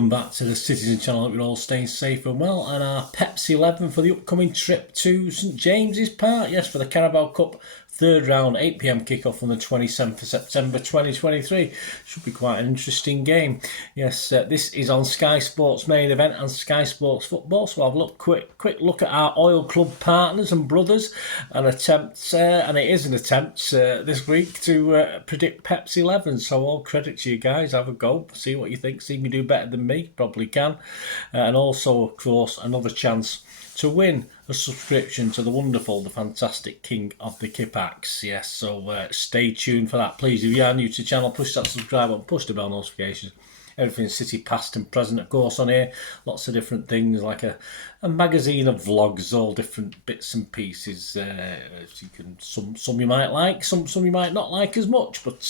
Welcome back to the Citizen channel. Hope you're all staying safe and well. And our PEP'S 11 for the upcoming trip to St James's Park. Yes, for the Carabao Cup third round, 8 PM kickoff on the 27th of September 2023. Should be quite an interesting game. Yes, this is on Sky Sports main event and Sky Sports Football. So I'll have a quick look at our oil club partners and brothers and attempt, and it is an attempt this week to predict PEP'S 11. So all credit to you guys. Have a go. See what you think. See me do better than me. Probably can. And also, of course, another chance to win a subscription to the wonderful, the fantastic king of the Kippax. Yes, so stay tuned for that. Please, if you are new to the channel, push that subscribe button, push the bell notifications. Everything City past and present, of course, on here. Lots of different things, like a magazine of vlogs, all different bits and pieces. You can some you might like, some you might not like as much, but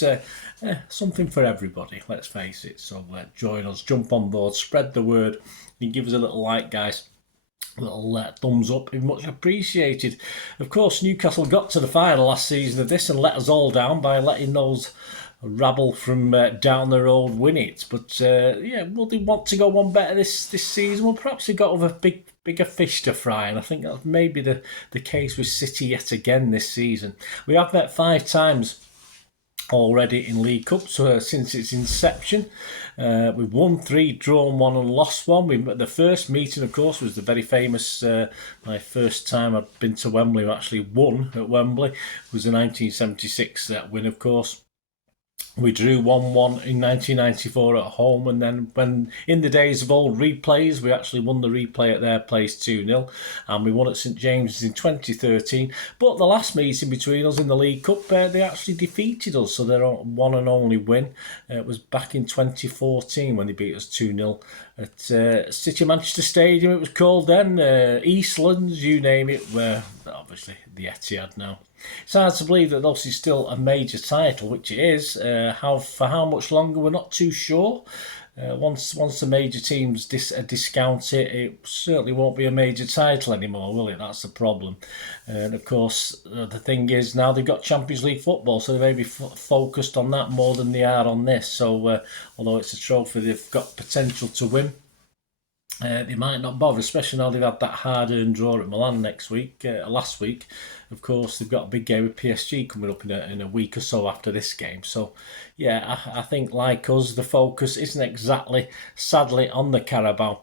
something for everybody, let's face it. So join us, jump on board, spread the word. You can give us a little like, guys. A little thumbs up, is much appreciated. Of course, Newcastle got to the final last season of this and let us all down by letting those rabble from down the road win it. But yeah, will they want to go one better this season? Well, perhaps they've got other bigger fish to fry, and I think that's maybe the case with City yet again this season. We have met 5 times already in League Cups since its inception. We've won 3, drawn 1 and lost 1. The first meeting, of course, was the very famous, my first time I'd been to Wembley, I actually won at Wembley, was the 1976 win, of course. We drew 1-1 in 1994 at home, and then when in the days of old replays, we actually won the replay at their place 2-0, and we won at St James's in 2013. But the last meeting between us in the League Cup, they actually defeated us, so their one and only win was back in 2014 when they beat us 2-0 at City Manchester Stadium. It was called then, Eastlands, you name it, where obviously the Etihad now. It's hard to believe that this is still a major title, which it is. For how much longer, we're not too sure. Once the major teams discount it, it certainly won't be a major title anymore, will it? That's the problem. And of course, the thing is, now they've got Champions League football, so they may be focused on that more than they are on this. So although it's a trophy they've got potential to win, they might not bother, especially now they've had that hard-earned draw at Milan last week. Of course, they've got a big game with PSG coming up in a week or so after this game. So, yeah, I think, like us, the focus isn't exactly, sadly, on the Carabao.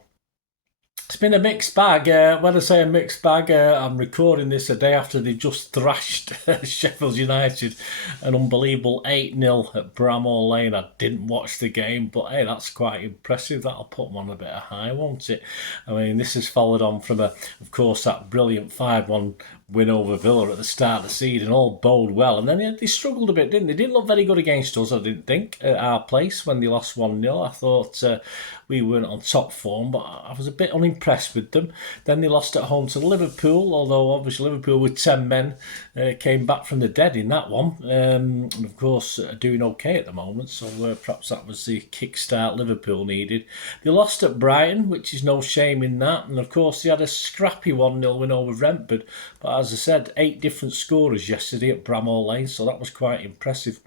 It's been a mixed bag. When I say a mixed bag, I'm recording this a day after they just thrashed Sheffield United, an unbelievable 8-0 at Bramall Lane. I didn't watch the game, but hey, that's quite impressive. That'll put them on a bit of high, won't it? I mean, this has followed on from, of course, that brilliant 5-1 win over Villa at the start of the season, all bode well. And then they struggled a bit, didn't they? They didn't look very good against us, I didn't think, at our place when they lost 1-0. I thought we weren't on top form, but I was a bit unimpressed with them. Then they lost at home to Liverpool, although obviously Liverpool with 10 men came back from the dead in that one. And of course, doing okay at the moment, so perhaps that was the kickstart Liverpool needed. They lost at Brighton, which is no shame in that. And of course, they had a scrappy 1-0 win over Brentford. But as I said, 8 different scorers yesterday at Bramall Lane, so that was quite impressive.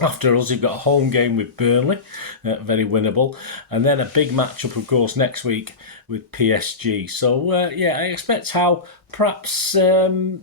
After us, you've got a home game with Burnley, very winnable, and then a big matchup, of course, next week with PSG. So, yeah, I expect Howe perhaps, not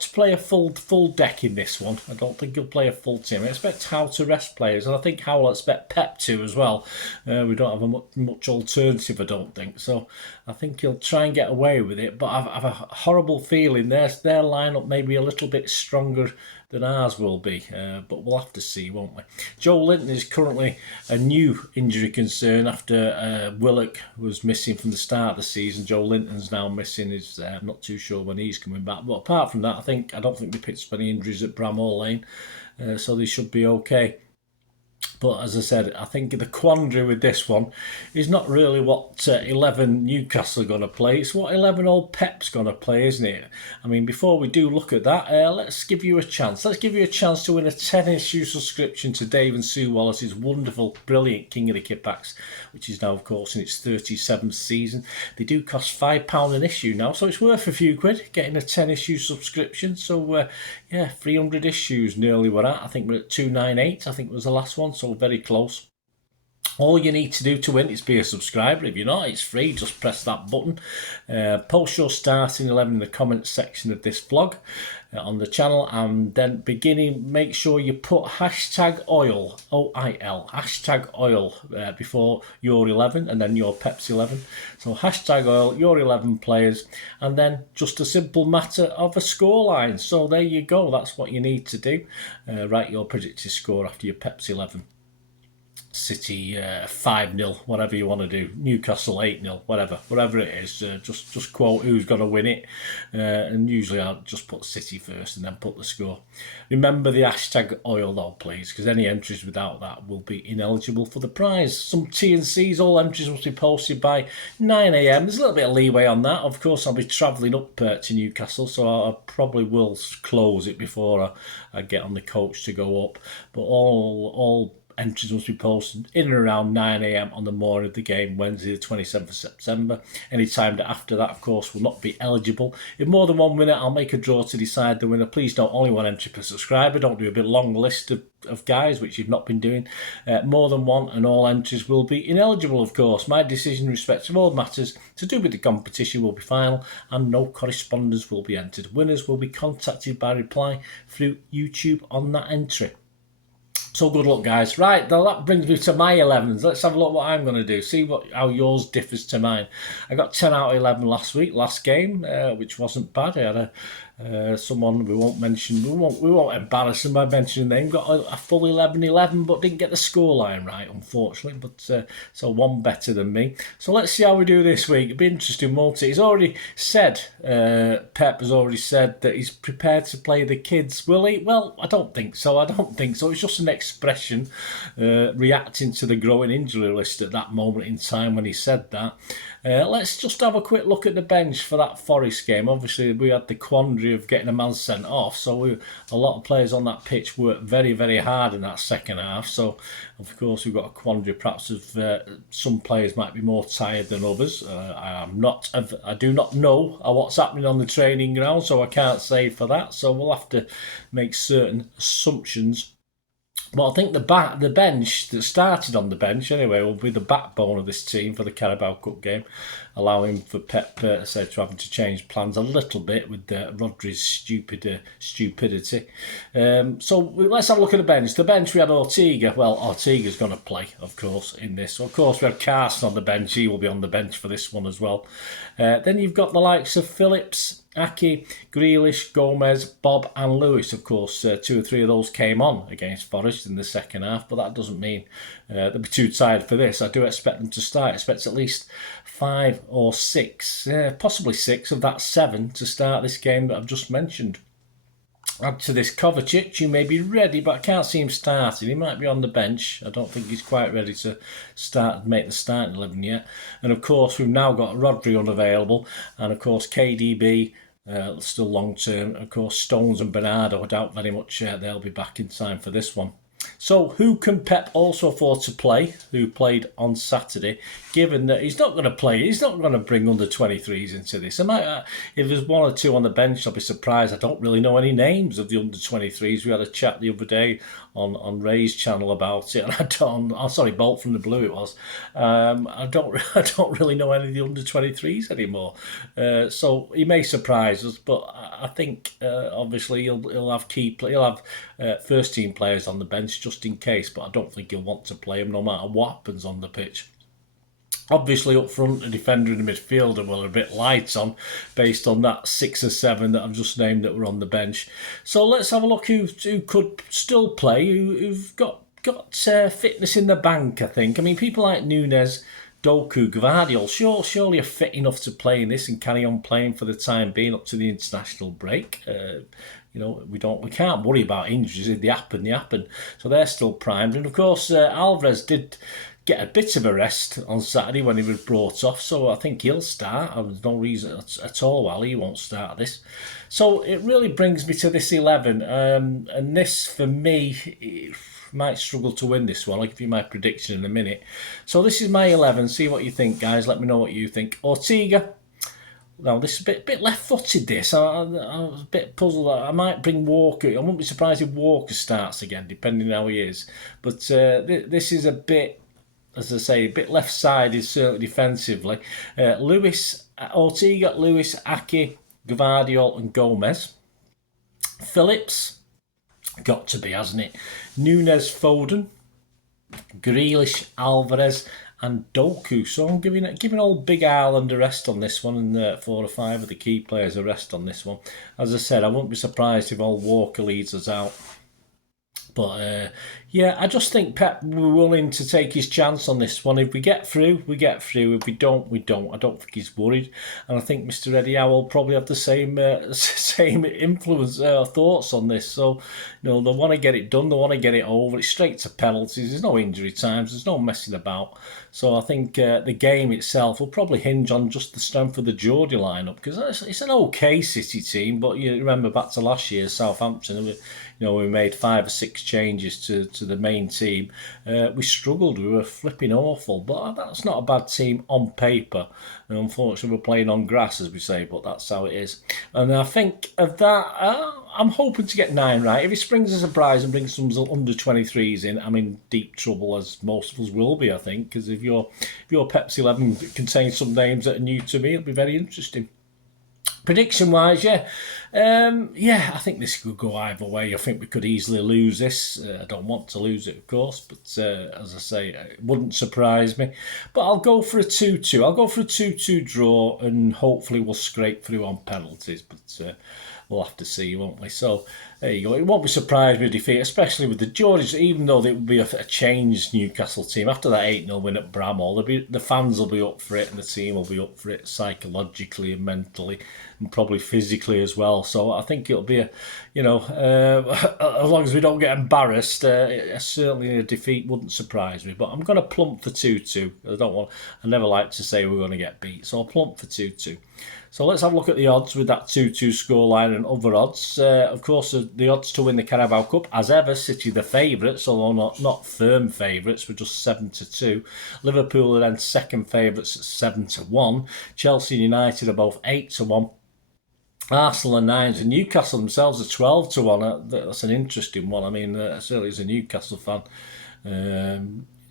to play a full deck in this one. I don't think he'll play a full team. I expect Howe to rest players, and I think Howe will expect Pep to as well. We don't have much alternative, I don't think. So I think he'll try and get away with it, but I have a horrible feeling their lineup may be a little bit stronger than ours will be, but we'll have to see, won't we? Joe Linton is currently a new injury concern after Willock was missing from the start of the season. Joe Linton's now missing. I'm not too sure when he's coming back, but apart from that, I don't think they picked up any injuries at Bramall Lane, so they should be okay. But as I said, I think the quandary with this one is not really what 11 Newcastle are going to play. It's what 11 old PEP'S going to play, isn't it? I mean, before we do look at that, let's give you a chance. Let's give you a chance to win a 10-issue subscription to Dave and Sue Wallace's wonderful, brilliant King of the Kippax, which is now, of course, in its 37th season. They do cost £5 an issue now, so it's worth a few quid getting a 10-issue subscription. So, yeah, 300 issues nearly we're at. I think we're at 298, I think was the last one, so very close. All you need to do to win is be a subscriber. If you're not, it's free. Just press that button. Post your starting 11 in the comments section of this vlog on the channel, and then make sure you put hashtag oil, O-I-L, hashtag oil before your 11 and then your PEP'S 11. So hashtag oil, your 11 players, and then just a simple matter of a scoreline. So there you go. That's what you need to do. Write your predicted score after your PEP'S 11. City 5-0, whatever you want to do. Newcastle 8-0, whatever it is. Just quote who's going to win it, and usually I'll just put City first and then put the score. Remember the hashtag oil though, please, because any entries without that will be ineligible for the prize. Some T&Cs, all entries must be posted by 9 a.m. There's a little bit of leeway on that. Of course, I'll be travelling up to Newcastle, so I probably will close it before I get on the coach to go up. But all entries must be posted in and around 9 a.m. on the morning of the game, Wednesday the 27th of September. Any time after that, of course, will not be eligible. If more than one winner, I'll make a draw to decide the winner. Please don't only one entry per subscriber. Don't do a bit long list of guys, which you've not been doing. More than one, and all entries will be ineligible, of course. My decision in respect of all matters to do with the competition will be final, and no correspondence will be entered. Winners will be contacted by reply through YouTube on that entry. So good luck, guys. Right, now that brings me to my 11s. Let's have a look what I'm going to do. See how yours differs to mine. I got 10 out of 11 last week, last game, which wasn't bad. I had someone we won't mention, we won't embarrass them by mentioning them. Got a full 11-11, but didn't get the scoreline right, unfortunately. But so one better than me. So let's see how we do this week. It'll be interesting, won't it? He's already said, Pep has already said that he's prepared to play the kids. Will he? Well, I don't think so. It's just an expression reacting to the growing injury list at that moment in time when he said that. Let's just have a quick look at the bench for that Forest game. Obviously, we had the quandary of getting a man sent off, so a lot of players on that pitch worked very, very hard in that second half. So, of course, we've got a quandary perhaps of some players might be more tired than others. I do not know what's happening on the training ground, so I can't say for that. So we'll have to make certain assumptions. But I think the bench that started on the bench anyway will be the backbone of this team for the Carabao Cup game, allowing for Pep to having to change plans a little bit with Rodri's stupidity. So let's have a look at the bench. The bench we had Ortega. Well, Ortega's going to play, of course, in this. So, of course, we had Carson on the bench. He will be on the bench for this one as well. Then you've got the likes of Phillips, Aki, Grealish, Gomez, Bob and Lewis. Of course, 2 or 3 of those came on against Forest in the second half, but that doesn't mean they'll be too tired for this. I do expect them to start. I expect at least 5 or 6, possibly 6 of that 7 to start this game that I've just mentioned. Add to this Kovacic, who may be ready, but I can't see him starting. He might be on the bench. I don't think he's quite ready to make the starting 11 yet. And of course, we've now got Rodri unavailable, and of course KDB still long term. Of course, Stones and Bernardo, I doubt very much they'll be back in time for this one. So who can Pep also afford to play, who played on Saturday, given that he's not going to play, he's not going to bring under 23s into this. If there's 1 or 2 on the bench, I'll be surprised. I don't really know any names of the under 23s. We had a chat the other day on Ray's channel about it, and Bolt from the Blue it was. I don't really know any of the under 23s anymore. So he may surprise us, but I think obviously he'll have first team players on the bench just in case, but I don't think he'll want to play them no matter what happens on the pitch. Obviously up front, a defender and a midfielder were a bit light on, based on that 6 or 7 that I've just named that were on the bench. So let's have a look who could still play, who've got fitness in the bank, I think. I mean, people like Nunes, Doku, Gvardiol, surely are fit enough to play in this and carry on playing for the time being up to the international break. We can't worry about injuries. If they happen. So they're still primed. And of course, Alvarez did get a bit of a rest on Saturday when he was brought off, so I think he'll start. There's no reason at all why he won't start this. So it really brings me to this 11, and this for me might struggle to win this one. I'll give you my prediction in a minute. So this is my 11. See what you think, guys. Let me know what you think. Ortega. Now, this is a bit left-footed, this. I was a bit puzzled. I might bring Walker. I wouldn't be surprised if Walker starts again, depending on how he is. But this is a bit as I say, a bit left-sided, certainly defensively. Ortega, Lewis, Aki, Gvardiol and Gomez. Phillips, got to be, hasn't it? Nunes, Foden, Grealish, Alvarez and Doku. So I'm giving old Big Ireland a rest on this one, and 4 or 5 of the key players a rest on this one. As I said, I wouldn't be surprised if old Walker leads us out. But yeah, I just think Pep were willing to take his chance on this one. If we get through, we get through. If we don't, we don't. I don't think he's worried, and I think Mr. Eddie Howe will probably have the same same influence thoughts on this. So, they want to get it done. They want to get it over. It's straight to penalties. There's no injury times. There's no messing about. So I think the game itself will probably hinge on just the strength of the Geordie lineup, because it's an okay City team. But you remember back to last year, Southampton. We made 5 or 6 changes to the main team. We struggled. We were flipping awful. But that's not a bad team on paper. And unfortunately, we're playing on grass, as we say, but that's how it is. And I think of that, I'm hoping to get 9 right. If he springs a surprise and brings some under-23s in, I'm in deep trouble, as most of us will be, I think, because if your PEP'S 11 contains some names that are new to me, it'll be very interesting. Prediction-wise, I think this could go either way. I think we could easily lose this. I don't want to lose it, of course, but as I say, it wouldn't surprise me. But I'll go for a 2-2. I'll go for a 2-2 draw, and hopefully we'll scrape through on penalties, but we'll have to see, won't we? So there you go. It won't be surprised with defeat, especially with the Geordies, even though it will be a changed Newcastle team. After that 8-0 win at Bramall, the fans will be up for it, and the team will be up for it psychologically and mentally, and probably physically as well. So I think it'll be as long as we don't get embarrassed, certainly a defeat wouldn't surprise me. But I'm going to plump for 2-2. I never like to say we're going to get beat, so I'll plump for 2-2. So let's have a look at the odds with that 2-2 scoreline and other odds. Of course, the odds to win the Carabao Cup, as ever, City the favourites, although not firm favourites, we're just 7-2. Liverpool are then second favourites at 7-1. Chelsea and United are both 8-1. Arsenal are 9s, and Newcastle themselves are 12-1. That's an interesting one. I mean, certainly as a Newcastle fan,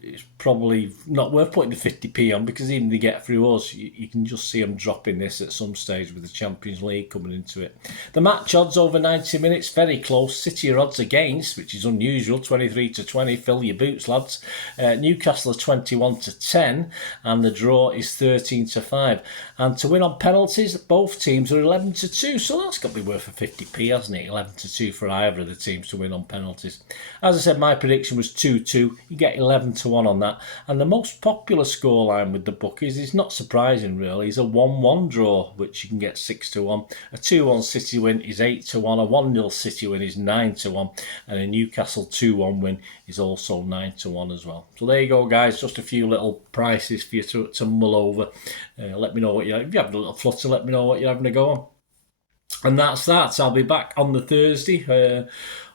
it's probably not worth putting the 50p on, because even if they get through us, you can just see them dropping this at some stage with the Champions League coming into it. The match odds over 90 minutes, very close. City are odds against, which is unusual, 23-20. Fill your boots, lads. Newcastle are 21-10, and the draw is 13-5. And to win on penalties, both teams are 11-2, so that's got to be worth a 50p, hasn't it? 11-2 for either of the teams to win on penalties. As I said, my prediction was 2-2. You get 11-1 on that. And the most popular scoreline with the bookies is not surprising, really. It's a 1-1 draw, which you can get 6-1. A 2-1 City win is 8-1. A 1-0 City win is 9-1. And a Newcastle 2-1 win is also 9-1 as well. So there you go, guys. Just a few little prices for you to mull over. Let me know what if you're having a little flutter, let me know what you're having to go on. And that's that. I'll be back on the Thursday.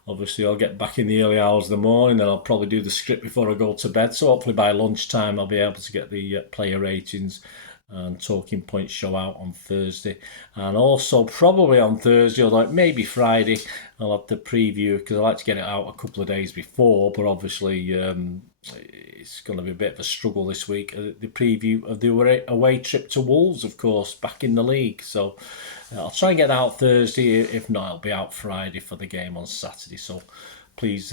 Obviously, I'll get back in the early hours of the morning, then I'll probably do the script before I go to bed. So hopefully by lunchtime, I'll be able to get the player ratings and talking points show out on Thursday. And also probably on Thursday, or like maybe Friday, I'll have the preview, because I like to get it out a couple of days before. But obviously, it's going to be a bit of a struggle this week. The preview of the away trip to Wolves, of course, back in the league. So I'll try and get that out Thursday. If not, it'll be out Friday for the game on Saturday. So please,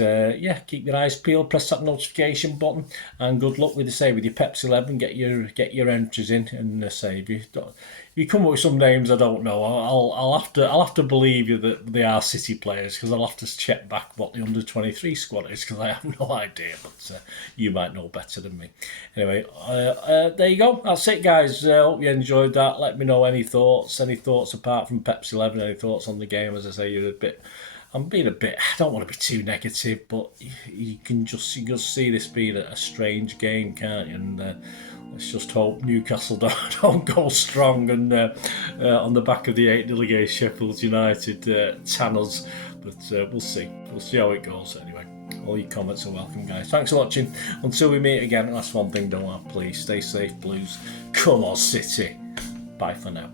keep your eyes peeled, press that notification button, and good luck with your PEP'S 11. Get your entries in, and if you come up with some names I don't know, I'll have to believe you that they are City players, because I'll have to check back what the under-23 squad is, because I have no idea. But you might know better than me. Anyway, there you go. That's it, guys. Hope you enjoyed that. Let me know any thoughts apart from PEP'S 11. Any thoughts on the game? As I say, I'm being I don't want to be too negative, but you can just see this being a strange game, can't you? And let's just hope Newcastle don't go strong and on the back of the 8-0 against Sheffield United tan us. But we'll see. We'll see how it goes anyway. All your comments are welcome, guys. Thanks for watching. Until we meet again, that's one thing don't have, please. Stay safe, Blues. Come on, City. Bye for now.